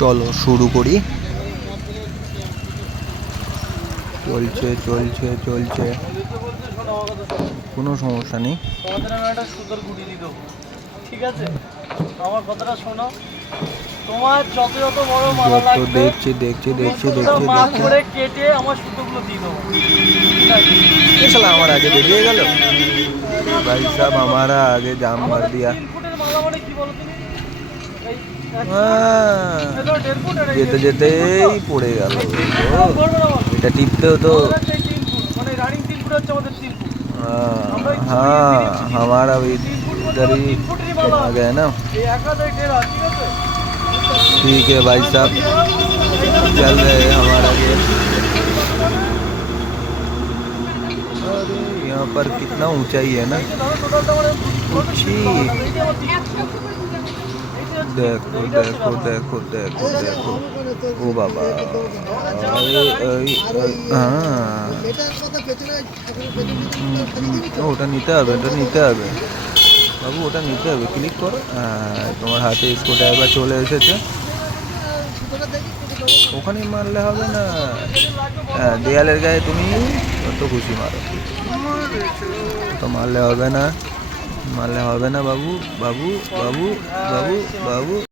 চলো শুরু করি। চলছে চলছে চলছে, কোনো সমস্যা নেই। তোমাদের আমি একটা সুন্দর গুটি দিয়ে দেবো, ঠিক আছে? আমার কথাটা শোনো। তোমার যত যত বড় মালা যত লাগবে দেখছি দেখছি দেখছি তুমি দেখছি মাপ দেখছি করে কেটে আমার সুতোগুলো দিয়ে দেবো, ঠিক আছে? ये साला हमारा आगे बेरिए गल। भाई साहब हमारा आगे जाम मार আমাদের दिया। 3 ফুটের মালা মানে কি বলো তুমি? এই এক ফুট, এই ধরো 1.5 ফুট আর এই যেতে 3 ফুট তো? যেতেই পড়ে গেল। এই 3 ফুট বরাবর ঘর বরাবর এটা টিপতেও তো। আমাদের হচ্ছে এই 3 ফুট, মানে রানিং 3 ফুট হচ্ছে আমাদের 3 ফুট। আমরা ওই ছড়িয়ে हाँ দিচ্ছি हमारा भी 3 ফুট করতে इधर আমার ही 3 ফুটেরই মালা आ হবে। गया ना। এই 1000 টেরা, ঠিক আছে? ठीक है भाई साहब, चल रहे हैं हमारा ये। अरे यहाँ पर कितना ऊंचाई है ना। এই যে ধরো টোটালটা মানে ऊंची। এইটা আমার 3 ফুট। এইটা হচ্ছে 3 ফুট, देखो এইটা হচ্ছে देखो ব্যাপার। देखो देखो देखो, ओ बाबा। যাও अरे যেটা রানিং हाँ, ওটা নিতে হবে, ওটা নিতে হবে বাবু, ওটা নিতে হবে। ক্লিক করো, তোমার হাতে স্ক্রু ড্রাইভার চলে এসেছে। ওখানে মারলে হবে না, হ্যাঁ দেয়ালের গায়ে তুমি যত খুশি মারো, তো মারলে হবে না, মারলে হবে না বাবু বাবু বাবু বাবু বাবু।